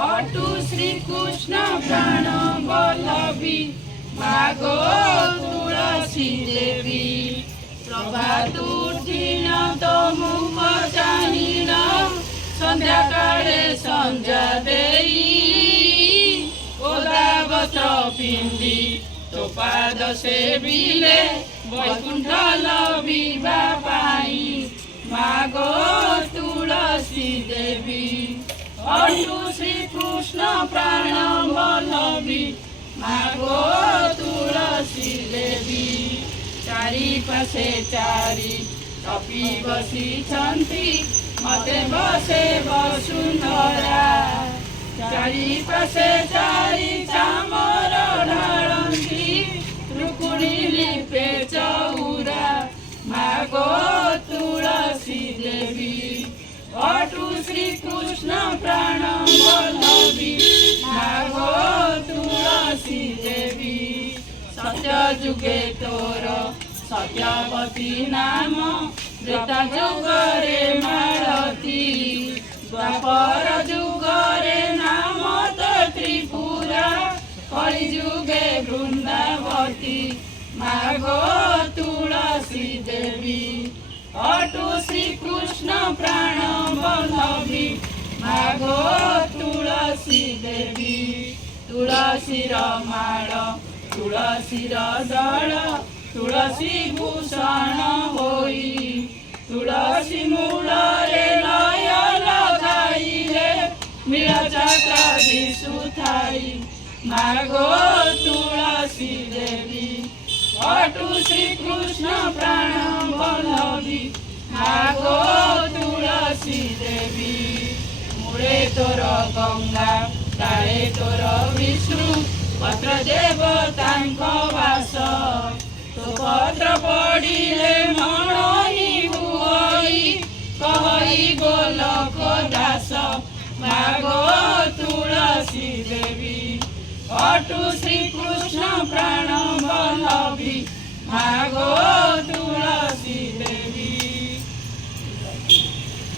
ado Shrikrishna प्राण बल्लभी मागो तुलसी देवी प्रभात उठिन तो मुख चाहिन संध्या काले संध्या देई ओदा वस्त्र पिंदी तो पाद सेविले वैकुंठ लभिबा पाई मागो तुलसी देवी अटू श्रीकृष्ण प्राण बल्लभी मागो तुलसी देवी चारि पाशे चारि कपि बसिछन्ति मते बसे वसुंधरा चारि पाशे चारि चामर ढाळन्ति रुकुणी लिपे चौरा मागो तुलसी देवी अटू श्रीकृष्ण प्राण बल्लभी मागो तुलसी देवी सत्य जुगे तोर सत्यवती नाम त्रेता जुगरे मालती द्वापर जुगरे नाम तो त्रिपुरा कलि जुगे वृंदावती मागो तुलसी देवी अटू श्रीकृष्ण प्राण बल्लभी मागो तुलसी देवी तुलसीर माळ तुलसीर दळ तुलसी भूषण होई तुलसी मूलरे लय लगाइले मिलचक्र दिशुथाई मागो तुलसी देवी अटू श्रीकृष्ण प्राण बल्लभी मागो तुलसी देवी मूळे तोर गंगा ताळे तोर विष्णु पत्र देवतांक वास तो पत्र पडिले मणि हुई कहई गोलक दास मागो तुलसी देवी अटू श्रीकृष्ण प्राण बल्लभी मागो